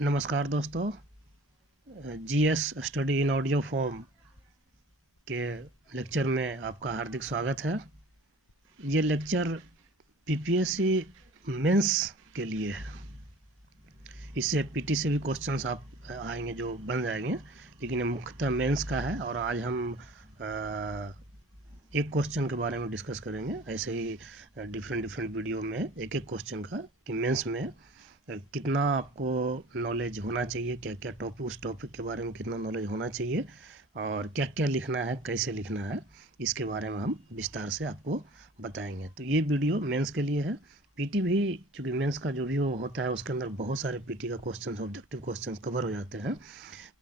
नमस्कार दोस्तों। GS study in audio form के लेक्चर में आपका हार्दिक स्वागत है। ये लेक्चर पीपीएससी मेंस के लिए है। इससे पीटी से भी क्वेश्चंस आप आएंगे जो बन जाएंगे, लेकिन ये मुख्यतः मेंस का है। और आज हम एक क्वेश्चन के बारे में डिस्कस करेंगे। ऐसे ही डिफरेंट वीडियो में एक क्वेश्चन का कि मेंस में कितना आपको नॉलेज होना चाहिए, क्या क्या टॉपिक, उस टॉपिक के बारे में कितना नॉलेज होना चाहिए और क्या क्या लिखना है, कैसे लिखना है, इसके बारे में हम विस्तार से आपको बताएंगे। तो ये वीडियो मेंस के लिए है। पीटी भी, चूँकि मेंस का जो भी वो होता है उसके अंदर बहुत सारे पीटी का क्वेश्चन, ऑब्जेक्टिव क्वेश्चन कवर हो जाते हैं।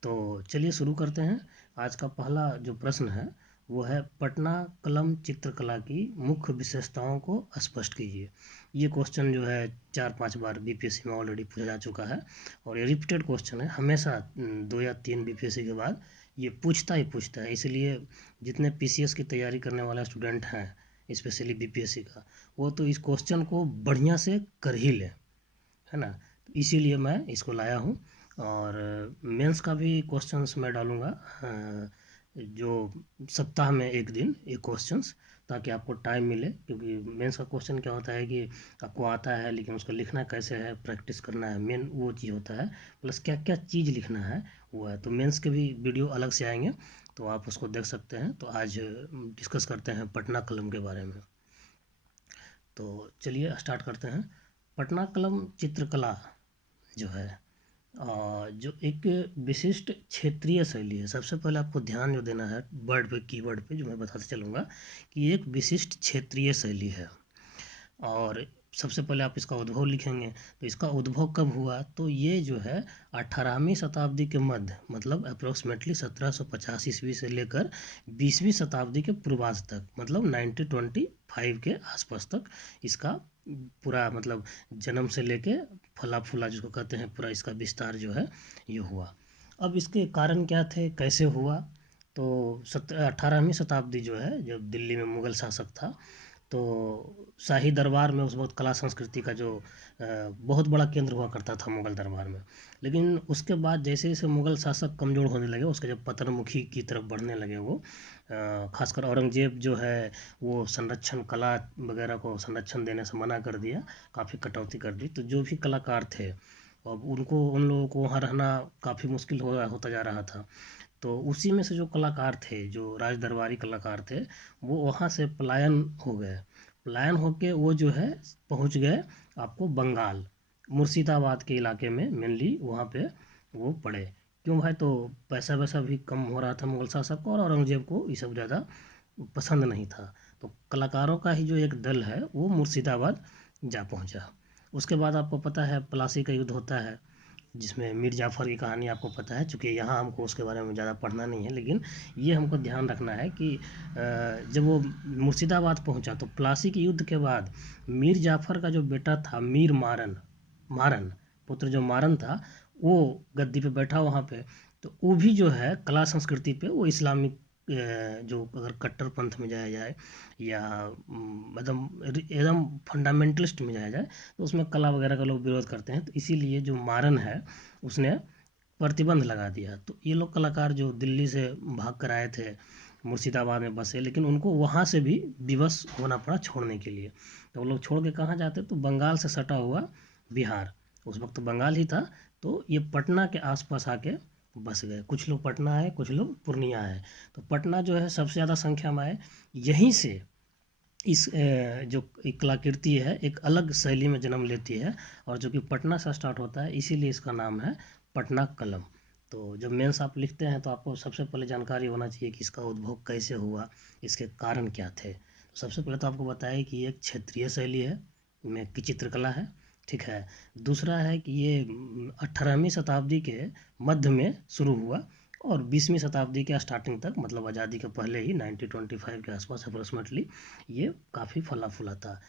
तो चलिए शुरू करते हैं। आज का पहला जो प्रश्न है वो है, पटना कलम चित्रकला की मुख्य विशेषताओं को स्पष्ट कीजिए। ये क्वेश्चन जो है 4-5 बार बीपीएससी में ऑलरेडी पूछा जा चुका है और ये रिपीटेड क्वेश्चन है। हमेशा 2 या 3 बीपीएससी के बाद ये पूछता ही पूछता है। इसलिए जितने पीसीएस की तैयारी करने वाला स्टूडेंट हैं, स्पेशली बीपीएससी का, वो तो इस क्वेश्चन को बढ़िया से कर ही ले, है ना। तो इसीलिए मैं इसको लाया हूँ। और मेंस का भी क्वेश्चंस मैं डालूँगा जो सप्ताह में एक दिन एक क्वेश्चंस, ताकि आपको टाइम मिले। क्योंकि मेंस का क्वेश्चन क्या होता है कि आपको आता है लेकिन उसको लिखना कैसे है, प्रैक्टिस करना है, मेन वो चीज़ होता है। प्लस क्या क्या चीज़ लिखना है वो है। तो मेंस के भी वीडियो अलग से आएंगे, तो आप उसको देख सकते हैं। तो आज डिस्कस करते हैं पटना कलम के बारे में। तो चलिए स्टार्ट करते हैं। पटना कलम चित्रकला जो है जो एक विशिष्ट क्षेत्रीय शैली है। सबसे पहले आपको ध्यान जो देना है वर्ड पे, कीवर्ड पे, जो मैं बताते चलूँगा कि एक विशिष्ट क्षेत्रीय शैली है। और सबसे पहले आप इसका उद्भव लिखेंगे। तो इसका उद्भव कब हुआ, तो ये जो है 18वीं शताब्दी के मध्य, मतलब अप्रोक्सीमेटली 1750 ईस्वी से लेकर 20वीं शताब्दी के पूर्वार्ध तक, मतलब 1925 के आसपास तक इसका पूरा, मतलब जन्म से लेके फला फूला जिसको कहते हैं, पूरा इसका विस्तार जो है ये हुआ। अब इसके कारण क्या थे, कैसे हुआ, तो 18वीं शताब्दी जो है, जब दिल्ली में मुग़ल शासक था, तो शाही दरबार में उस वक्त कला संस्कृति का जो बहुत बड़ा केंद्र हुआ करता था मुग़ल दरबार में। लेकिन उसके बाद जैसे जैसे मुग़ल शासक कमज़ोर होने लगे, उसके जब पतनमुखी की तरफ बढ़ने लगे वो, खासकर औरंगजेब जो है वो संरक्षण, कला वगैरह को संरक्षण देने से मना कर दिया, काफ़ी कटौती कर दी। तो जो भी कलाकार थे, अब उन लोगों को वहाँ रहना काफ़ी मुश्किल होता जा रहा था। तो उसी में से जो कलाकार थे, जो राज दरबारी कलाकार थे, वो वहाँ से पलायन हो गए। पलायन होके वो जो है पहुँच गए आपको बंगाल, मुर्शिदाबाद के इलाके में मेनली वहाँ पे वो पड़े। क्यों भाई, तो पैसा वैसा भी कम हो रहा था मुगल शासक को, और औरंगजेब को ये सब ज़्यादा पसंद नहीं था। तो कलाकारों का ही जो एक दल है वो मुर्शिदाबाद जा पहुँचा। उसके बाद आपको पता है प्लासी का युद्ध होता है, जिसमें मीर जाफ़र की कहानी आपको पता है। चूँकि यहाँ हमको उसके बारे में ज़्यादा पढ़ना नहीं है, लेकिन ये हमको ध्यान रखना है कि जब वो मुर्शिदाबाद पहुँचा तो प्लासी के युद्ध के बाद मीर जाफ़र का जो बेटा था, मीर मारन, मारन पुत्र जो मारन था, वो गद्दी पे बैठा वहाँ पे। तो वो भी जो है कला संस्कृति पे वो इस्लामिक, जो अगर कट्टर पंथ में जाया जाए या एकदम फंडामेंटलिस्ट में जाया जाए, तो उसमें कला वगैरह का लोग विरोध करते हैं। तो इसीलिए जो मारन है उसने प्रतिबंध लगा दिया। तो ये लोग कलाकार जो दिल्ली से भाग कर आए थे, मुर्शिदाबाद में बसे, लेकिन उनको वहाँ से भी विवश होना पड़ा छोड़ने के लिए। तो वो लोग छोड़ के कहाँ जाते, तो बंगाल से सटा हुआ बिहार, उस वक्त तो बंगाल ही था, तो ये पटना के आसपास आके बस गए। कुछ लोग पटना आए, कुछ लोग पूर्णिया आए। तो पटना जो है सबसे ज़्यादा संख्या में आए। यहीं से इस जो एक कलाकृति है एक अलग शैली में जन्म लेती है, और जो कि पटना से स्टार्ट होता है, इसीलिए इसका नाम है पटना कलम। तो जब मेंस आप लिखते हैं तो आपको सबसे पहले जानकारी होना चाहिए कि इसका उद्भव कैसे हुआ, इसके कारण क्या थे। तो सबसे पहले तो आपको बताया कि ये एक क्षेत्रीय शैली है, में की चित्रकला है, ठीक है। दूसरा है कि ये 18वीं शताब्दी के मध्य में शुरू हुआ और 20वीं शताब्दी के स्टार्टिंग तक, मतलब आज़ादी के पहले ही 1925 के आसपास अप्रोक्सीमेटली ये काफ़ी फला फूला था।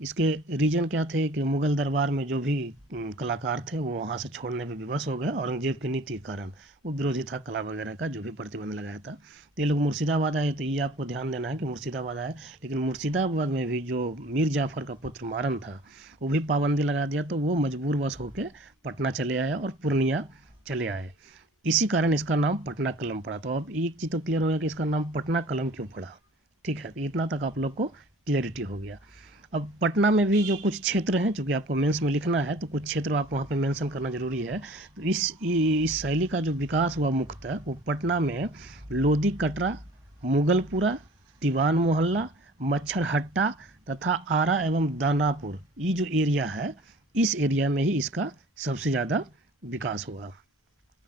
इसके रीजन क्या थे कि मुग़ल दरबार में जो भी कलाकार थे वो वहाँ से छोड़ने पे विवश हो गए। औरंगजेब की नीति के कारण, वो विरोधी था कला वगैरह का, जो भी प्रतिबंध लगाया था। तो ये लोग मुर्शिदाबाद आए। तो ये आपको ध्यान देना है कि मुर्शिदाबाद आए, लेकिन मुर्शिदाबाद में भी जो मीर जाफ़र का पुत्र मारन था, वो भी पाबंदी लगा दिया। तो वो मजबूर वश होकर पटना चले आए और पूर्णिया चले आए। इसी कारण इसका नाम पटना कलम पड़ा। तो अब एक चीज़ तो क्लियर हो गया कि इसका नाम पटना कलम क्यों पड़ा। ठीक है, तो इतना तक आप लोग को क्लियरिटी हो गया। अब पटना में भी जो कुछ क्षेत्र हैं, चूँकि आपको मेंस में लिखना है तो कुछ क्षेत्र आप वहाँ पे मेंशन करना ज़रूरी है। तो इस शैली का जो विकास हुआ मुख्यतः वो पटना में लोधी कटरा, मुगलपुरा, दीवान मोहल्ला, मच्छर हट्टा तथा आरा एवं दानापुर, ये जो एरिया है, इस एरिया में ही इसका सबसे ज़्यादा विकास हुआ।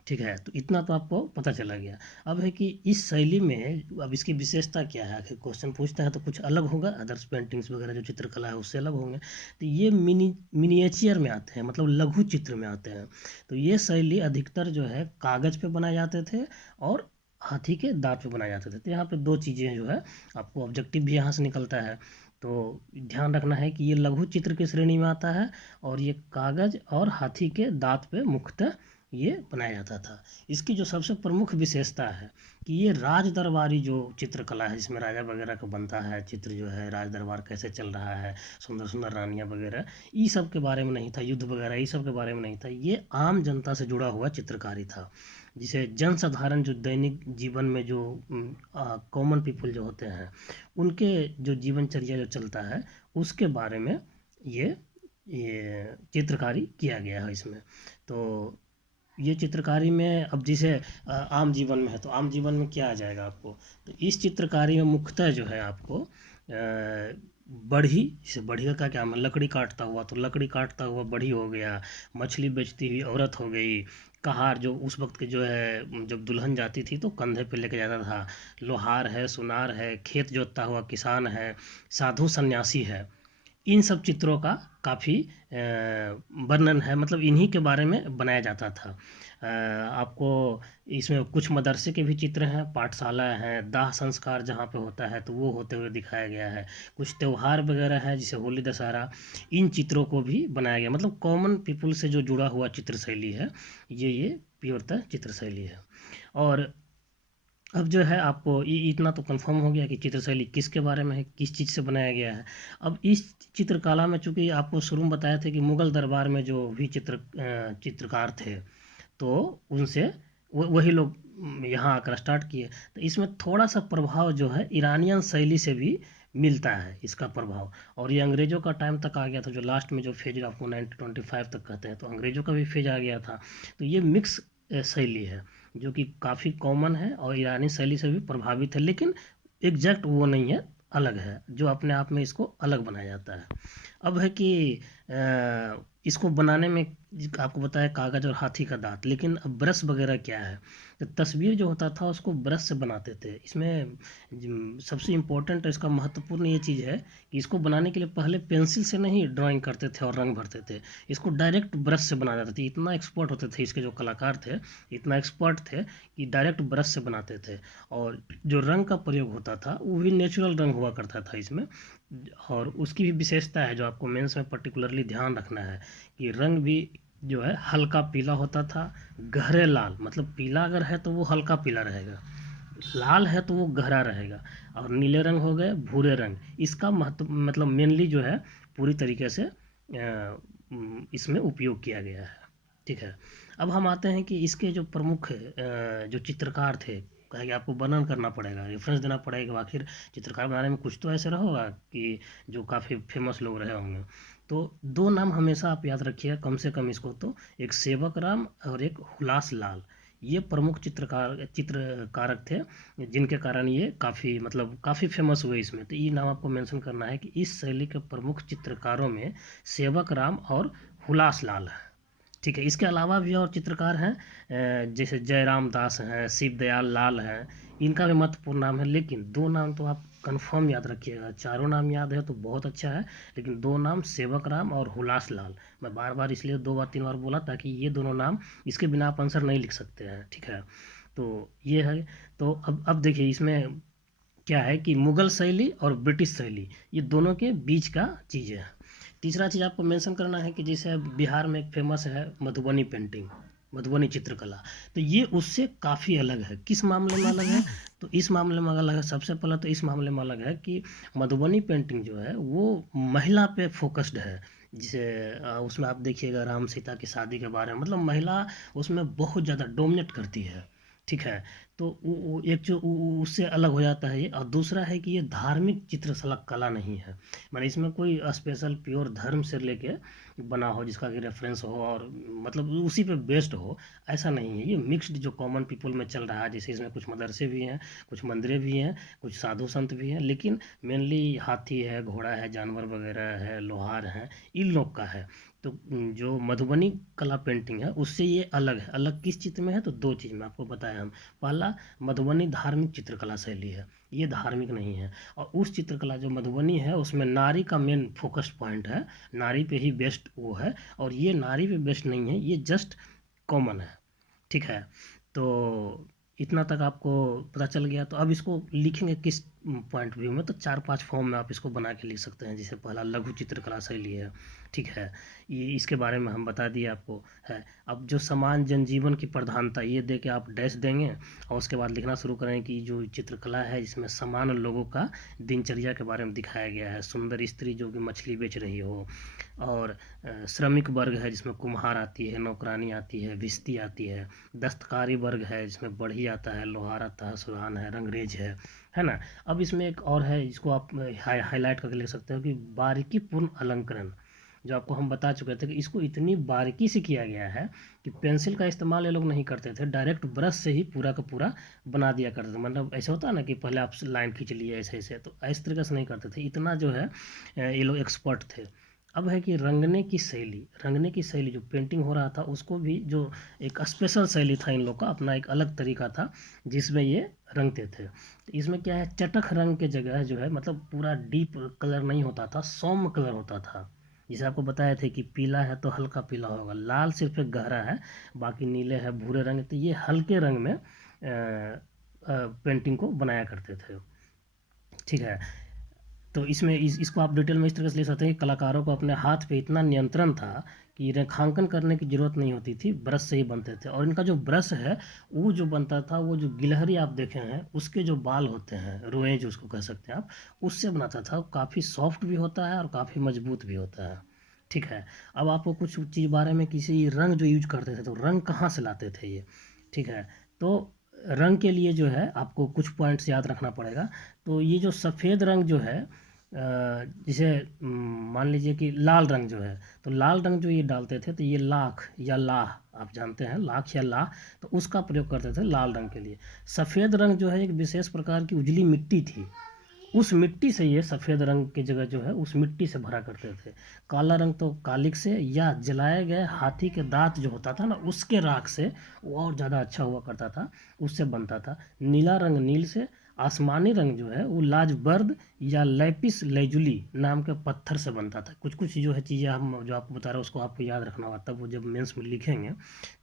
ठीक है, तो इतना तो आपको पता चला गया। अब है कि इस शैली में अब इसकी विशेषता क्या है। आखिर क्वेश्चन पूछता है तो कुछ अलग होगा, अदर्स पेंटिंग्स वगैरह जो चित्रकला है उससे अलग होंगे। तो ये मिनिएचर में आते हैं, मतलब लघु चित्र में आते हैं। तो ये शैली अधिकतर जो है कागज़ पे बनाए जाते थे और हाथी के दांत पे बनाए जाते थे। तो यहाँ पे दो चीज़ें जो है आपको ऑब्जेक्टिव भी यहाँ से निकलता है। तो ध्यान रखना है कि ये लघु चित्र की श्रेणी में आता है और ये कागज़ और हाथी के दांत पे मुख्यतः ये बनाया जाता था। इसकी जो सबसे प्रमुख विशेषता है कि ये राज दरबारी जो चित्रकला है, जिसमें राजा वगैरह का बनता है चित्र, जो है राज दरबार कैसे चल रहा है, सुंदर सुंदर रानियाँ वगैरह, ये सब के बारे में नहीं था, युद्ध वगैरह ये सब के बारे में नहीं था। ये आम जनता से जुड़ा हुआ चित्रकारी था, जिसे जन साधारण जो दैनिक जीवन में जो कॉमन पीपल जो होते हैं, उनके जो जीवनचर्या जो चलता है उसके बारे में ये चित्रकारी किया गया है इसमें। तो ये चित्रकारी में अब जैसे आम जीवन में है, तो आम जीवन में क्या आ जाएगा आपको। तो इस चित्रकारी में मुख्यतः जो है आपको बढ़ी, जैसे बढ़िया का क्या मतलब, लकड़ी काटता हुआ, तो लकड़ी काटता हुआ बढ़ी हो गया। मछली बेचती हुई औरत हो गई। कहार, जो उस वक्त के जो है जब दुल्हन जाती थी तो कंधे पे लेके जाता था। लोहार है, सुनार है, खेत जोतता हुआ किसान है, साधु सन्यासी है। इन सब चित्रों का काफ़ी वर्णन है, मतलब इन्हीं के बारे में बनाया जाता था। आपको इसमें कुछ मदरसे के भी चित्र हैं, पाठशाला हैं, दाह संस्कार जहाँ पे होता है तो वो होते हुए दिखाया गया है। कुछ त्यौहार वगैरह है जैसे होली दशहरा, इन चित्रों को भी बनाया गया। मतलब कॉमन पीपल से जो जुड़ा हुआ चित्र शैली है, ये प्योरतः चित्र शैली है। और अब जो है आपको इतना तो कंफर्म हो गया कि चित्र शैली किसके बारे में है, किस चीज़ से बनाया गया है। अब इस चित्रकला में, चूंकि आपको शुरू में बताया था कि मुगल दरबार में जो भी चित्रकार थे, तो उनसे वही लोग यहाँ आकर स्टार्ट किए। तो इसमें थोड़ा सा प्रभाव जो है ईरानियन शैली से भी मिलता है इसका प्रभाव। और ये अंग्रेज़ों का टाइम तक आ गया था, जो लास्ट में जो फेज आपको 1925 तक कहते हैं, तो अंग्रेज़ों का भी फेज आ गया था। तो ये मिक्स शैली है जो कि काफ़ी कॉमन है और ईरानी शैली से भी प्रभावित है, लेकिन एग्जैक्ट वो नहीं है, अलग है, जो अपने आप में इसको अलग बनाया जाता है। अब है कि इसको बनाने में आपको बताया कागज़ और हाथी का दांत, लेकिन अब ब्रश वगैरह क्या है। तो तस्वीर जो होता था उसको ब्रश से बनाते थे। इसमें सबसे इम्पोर्टेंट इसका महत्वपूर्ण ये चीज़ है कि इसको बनाने के लिए पहले पेंसिल से नहीं ड्राइंग करते थे और रंग भरते थे, इसको डायरेक्ट ब्रश से बना जाते थे। इतना एक्सपर्ट होते थे इसके जो कलाकार थे, इतना एक्सपर्ट थे कि डायरेक्ट ब्रश से बनाते थे। और जो रंग का प्रयोग होता था वो भी नेचुरल रंग हुआ करता था इसमें। और उसकी भी विशेषता है जो आपको मेंस में पर्टिकुलरली ध्यान रखना है कि रंग भी जो है हल्का पीला होता था, गहरे लाल, मतलब पीला अगर है तो वो हल्का पीला रहेगा, लाल है तो वो गहरा रहेगा, और नीले रंग हो गए, भूरे रंग। इसका महत्व मतलब मेनली जो है पूरी तरीके से इसमें उपयोग किया गया है। ठीक है, अब हम आते हैं कि इसके जो प्रमुख जो चित्रकार थे, कहेंगे आपको वर्णन करना पड़ेगा, रेफरेंस देना पड़ेगा कि आखिर चित्रकार बनाने में कुछ तो ऐसे रहा होगा कि जो काफ़ी फेमस लोग रहे होंगे। तो दो नाम हमेशा आप याद रखिएगा कम से कम इसको, तो एक सेवक राम और एक हुलास लाल, ये प्रमुख चित्रकारक थे, जिनके कारण ये काफ़ी मतलब काफ़ी फेमस हुए इसमें। तो ये नाम आपको मेंशन करना है कि इस शैली के प्रमुख चित्रकारों में सेवक राम और हुलास लाल है। ठीक है, इसके अलावा भी और चित्रकार हैं, जैसे जयराम दास हैं, शिव दयाल लाल हैं, इनका भी महत्वपूर्ण नाम है। लेकिन दो नाम तो आप कंफर्म याद रखिएगा, चारों नाम याद है तो बहुत अच्छा है, लेकिन दो नाम सेवक राम और हुलास लाल, मैं बार बार इसलिए 2 बार 3 बार बोला ताकि ये दोनों नाम, इसके बिना आप आंसर नहीं लिख सकते हैं। ठीक है, तो ये है। तो अब देखिए इसमें क्या है कि मुगल शैली और ब्रिटिश शैली, ये दोनों के बीच का चीज़ है। तीसरा चीज़ आपको मेंशन करना है कि जैसे बिहार में एक फेमस है मधुबनी पेंटिंग, मधुबनी चित्रकला, तो ये उससे काफ़ी अलग है। किस मामले में अलग है? तो इस मामले में अलग है, सबसे पहले तो इस मामले में अलग है कि मधुबनी पेंटिंग जो है वो महिला पे फोकस्ड है। जैसे उसमें आप देखिएगा राम सीता की शादी के बारे में, मतलब महिला उसमें बहुत ज़्यादा डोमिनेट करती है, ठीक है। तो वो एक जो उससे अलग हो जाता है ये। और दूसरा है कि ये धार्मिक चित्रकला कला नहीं है, माने इसमें कोई स्पेशल प्योर धर्म से लेके बना हो जिसका कि रेफरेंस हो और मतलब उसी पे बेस्ड हो, ऐसा नहीं है। ये मिक्स्ड जो कॉमन पीपल में चल रहा है, जैसे इसमें कुछ मदरसे भी हैं, कुछ मंदिरें भी हैं, कुछ साधु संत भी हैं, लेकिन मेनली हाथी है, घोड़ा है, जानवर वगैरह है, लोहार है, इन लोग का है। तो जो मधुबनी कला पेंटिंग है उससे ये अलग है। अलग किस चित्र में है? तो दो चीज़ में आपको बताया हम। पहला, मधुबनी धार्मिक चित्रकला शैली है, ये धार्मिक नहीं है। और उस चित्रकला जो मधुबनी है उसमें नारी का मेन फोकस पॉइंट है, नारी पे ही बेस्ट वो है। और ये नारी पे बेस्ट नहीं है, ये जस्ट कॉमन है, ठीक है। तो इतना तक आपको पता चल गया। तो अब इसको लिखेंगे किस पॉइंट व्यू में? तो 4-5 फॉर्म में आप इसको बना के लिख सकते हैं। जैसे पहला लघु चित्रकला शैली है, ठीक है, ये इसके बारे में हम बता दिए आपको है। अब जो समान जनजीवन की प्रधानता, ये दे के आप डैश देंगे और उसके बाद लिखना शुरू करें कि जो चित्रकला है जिसमें समान लोगों का दिनचर्या के बारे में दिखाया गया है। सुंदर स्त्री जो कि मछली बेच रही हो, और श्रमिक वर्ग है जिसमें कुम्हार आती है, नौकरानी आती है, भिस्ती आती है। दस्तकारी वर्ग है जिसमें बढ़ई आता है, लोहार आता है, सुरान है, रंगरेज है ना। अब इसमें एक और है जिसको आप हाईलाइट करके लिख सकते हो कि बारीकी पूर्ण अलंकरण, जो आपको हम बता चुके थे कि इसको इतनी बारीकी से किया गया है कि पेंसिल का इस्तेमाल ये लोग नहीं करते थे, डायरेक्ट ब्रश से ही पूरा का पूरा बना दिया करते थे। मतलब ऐसा होता है ना कि पहले आप लाइन खींच लिए ऐसे ऐसे, तो इस तरीके से नहीं करते थे, इतना जो है ये लोग एक्सपर्ट थे। अब है कि रंगने की शैली, रंगने की शैली जो पेंटिंग हो रहा था उसको भी जो एक स्पेशल शैली था इन लोग का, अपना एक अलग तरीका था जिसमें ये रंगते थे। तो इसमें क्या है, चटक रंग के जगह जो है मतलब पूरा डीप कलर नहीं होता था, सौम्य कलर होता था। जैसे आपको बताए थे कि पीला है तो हल्का पीला होगा, लाल सिर्फ एक गहरा है, बाकी नीले है, भूरे रंग, तो ये हल्के रंग में पेंटिंग को बनाया करते थे, ठीक है। तो इसमें इसको आप डिटेल में इस तरह से ले सकते हैं कि कलाकारों को अपने हाथ पे इतना नियंत्रण था कि रेखांकन करने की जरूरत नहीं होती थी, ब्रश से ही बनते थे। और इनका जो ब्रश है वो जो बनता था, वो जो गिलहरी आप देखे हैं उसके जो बाल होते हैं, रोएं जो उसको कह सकते हैं आप, उससे बनाता था। काफ़ी सॉफ्ट भी होता है और काफ़ी मजबूत भी होता है, ठीक है। अब आपको कुछ चीज़ बारे में, किसी रंग जो यूज करते थे तो रंग कहाँ से लाते थे ये, ठीक है। तो रंग के लिए जो है आपको कुछ पॉइंट्स याद रखना पड़ेगा। तो ये जो सफ़ेद रंग जो है, जैसे मान लीजिए कि लाल रंग जो है, तो लाल रंग जो ये डालते थे तो ये लाख या लाह, आप जानते हैं लाख या लाह, तो उसका प्रयोग करते थे लाल रंग के लिए। सफ़ेद रंग जो है एक विशेष प्रकार की उजली मिट्टी थी, उस मिट्टी से ये सफ़ेद रंग की जगह जो है उस मिट्टी से भरा करते थे। काला रंग तो कालिक से या जलाए गए हाथी के दांत जो होता था ना उसके राख से, वो और ज़्यादा अच्छा हुआ करता था, उससे बनता था। नीला रंग नील से। आसमानी रंग जो है वो लाजबर्द या लैपिस लेजुली नाम के पत्थर से बनता था। कुछ कुछ जो है चीज़ें हम जो आपको बता रहे हैं उसको आपको याद रखना होगा, तब वो जब मेंस में लिखेंगे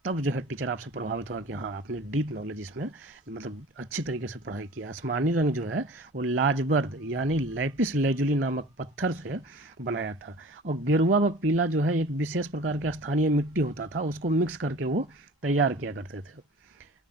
तब जो है टीचर आपसे प्रभावित होगा कि हाँ आपने डीप नॉलेज इसमें मतलब अच्छी तरीके से पढ़ाई की। आसमानी रंग जो है वो लाजबर्द यानी लैपिस लेजुली नामक पत्थर से बनाया था। और गेरुआ व पीला जो है एक विशेष प्रकार का स्थानीय मिट्टी होता था, उसको मिक्स करके वो तैयार किया करते थे।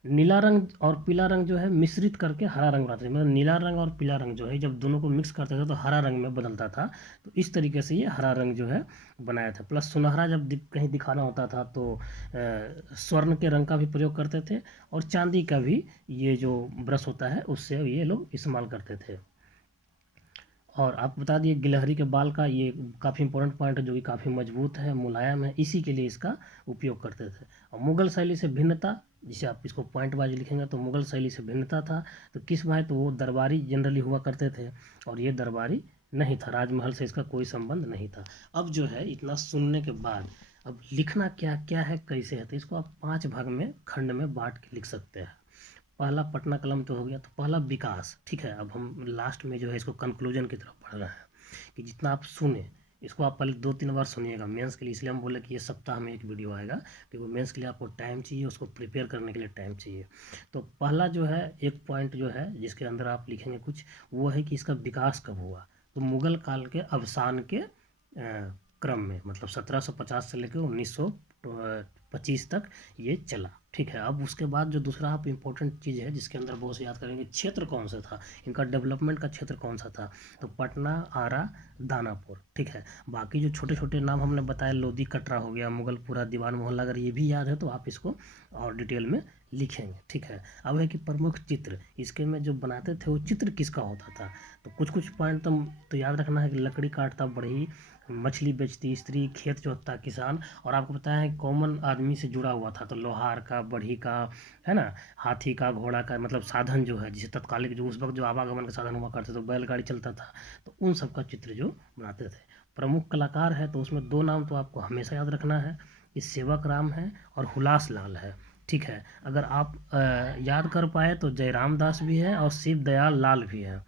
नीला रंग और पीला रंग जो है मिश्रित करके हरा रंग बनाते थे, मतलब नीला रंग और पीला रंग जो है जब दोनों को मिक्स करते थे तो हरा रंग में बदलता था। तो इस तरीके से ये हरा रंग जो है बनाया था। प्लस सुनहरा जब कहीं दिखाना होता था तो स्वर्ण के रंग का भी प्रयोग करते थे, और चांदी का भी ये जो ब्रश होता है उससे ये लोग इस्तेमाल करते थे। और आपको बता दिए गिलहरी के बाल का ये काफ़ी इंपॉर्टेंट पॉइंट है, जो कि काफ़ी मजबूत है, मुलायम है, इसी के लिए इसका उपयोग करते थे। और मुगल शैली से भिन्नता, जिसे आप इसको पॉइंट वाइज लिखेंगे तो मुगल शैली से भिन्नता था तो किस भाई, तो वो दरबारी जनरली हुआ करते थे, और ये दरबारी नहीं था, राजमहल से इसका कोई संबंध नहीं था। अब जो है इतना सुनने के बाद अब लिखना क्या क्या है, कैसे है, तो इसको आप 5 भाग में खंड में बांट के लिख सकते हैं। पहला पटना कलम तो हो गया, तो पहला विकास, ठीक है। अब हम लास्ट में जो है इसको कंक्लूजन की तरफ पढ़ रहे हैं कि जितना आप सुने इसको आप पहले 2-3 बार सुनिएगा मेंस के लिए। इसलिए हम बोले कि ये सप्ताह में एक वीडियो आएगा, क्योंकि मेंस के लिए आपको टाइम चाहिए, उसको प्रिपेयर करने के लिए टाइम चाहिए। तो पहला जो है एक पॉइंट जो है जिसके अंदर आप लिखेंगे कुछ, वो है कि इसका विकास कब हुआ। तो मुगल काल के अवसान के क्रम में, मतलब 1750 से लेकर 1925 तक ये चला। ठीक है, अब उसके बाद जो दूसरा आप इम्पोर्टेंट चीज़ है जिसके अंदर बहुत से याद करेंगे, क्षेत्र कौन सा था, इनका डेवलपमेंट का क्षेत्र कौन सा था, तो पटना, आरा, दानापुर। ठीक है, बाकी जो छोटे छोटे नाम हमने बताया, लोधी कटरा हो गया, मुगलपुरा, दीवान मोहल्ला, अगर ये भी याद है तो आप इसको और डिटेल में लिखेंगे। ठीक है, अब है कि प्रमुख चित्र, इसके में जो बनाते थे वो चित्र किसका होता था, तो कुछ कुछ पॉइंट तो याद रखना है कि लकड़ी काटता बढ़ई, मछली बेचती स्त्री, खेत जोतता किसान, और आपको पता है कॉमन आदमी से जुड़ा हुआ था, तो लोहार का, बढ़ी का, है ना, हाथी का, घोड़ा का, मतलब साधन जो है, जिसे तत्कालिक जो उस वक्त जो आवागमन का साधन हुआ करते, तो बैलगाड़ी चलता था, तो उन सब का चित्र जो बनाते थे। प्रमुख कलाकार है तो उसमें दो नाम तो आपको हमेशा याद रखना है, कि सेवक राम है और हुलास लाल है। ठीक है, अगर आप याद कर पाए तो जयराम दास भी है और शिव दयाल लाल भी है।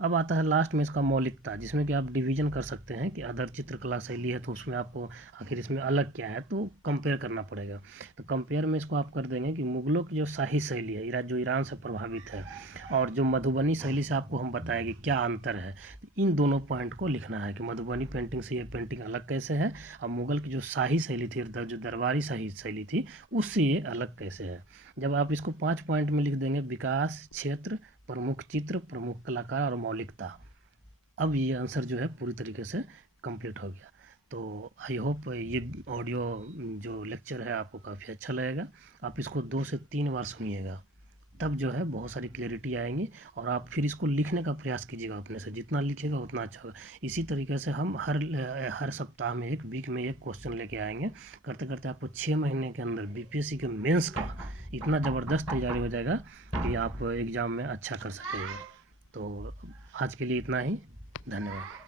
अब आता है लास्ट में इसका मौलिकता, जिसमें कि आप डिवीजन कर सकते हैं कि अदर चित्रकला शैली है तो उसमें आपको आखिर इसमें अलग क्या है, तो कंपेयर करना पड़ेगा। तो कंपेयर में इसको आप कर देंगे कि मुगलों की जो शाही शैली है, जो ईरान से प्रभावित है, और जो मधुबनी शैली से आपको हम बताएंगे क्या अंतर है, इन दोनों पॉइंट को लिखना है कि मधुबनी पेंटिंग से ये पेंटिंग अलग कैसे है, और मुगल की जो शाही शैली थी, जो दरबारी शाही शैली थी, उससे ये अलग कैसे है। जब आप इसको 5 पॉइंट में लिख देंगे, विकास, क्षेत्र, प्रमुख चित्र, प्रमुख कलाकार और मौलिकता, अब ये आंसर जो है पूरी तरीके से कंप्लीट हो गया। तो आई होप ये ऑडियो जो लेक्चर है आपको काफ़ी अच्छा लगेगा। आप इसको 2 से 3 बार सुनिएगा, तब जो है बहुत सारी क्लैरिटी आएंगी, और आप फिर इसको लिखने का प्रयास कीजिएगा अपने से, जितना लिखिएगा उतना अच्छा होगा। इसी तरीके से हम हर सप्ताह में, एक वीक में एक क्वेश्चन लेके आएंगे, करते करते आपको 6 महीने के अंदर बीपीएससी के मेंस का इतना ज़बरदस्त तैयारी हो जाएगा कि आप एग्ज़ाम में अच्छा कर सकेंगे। तो आज के लिए इतना ही, धन्यवाद।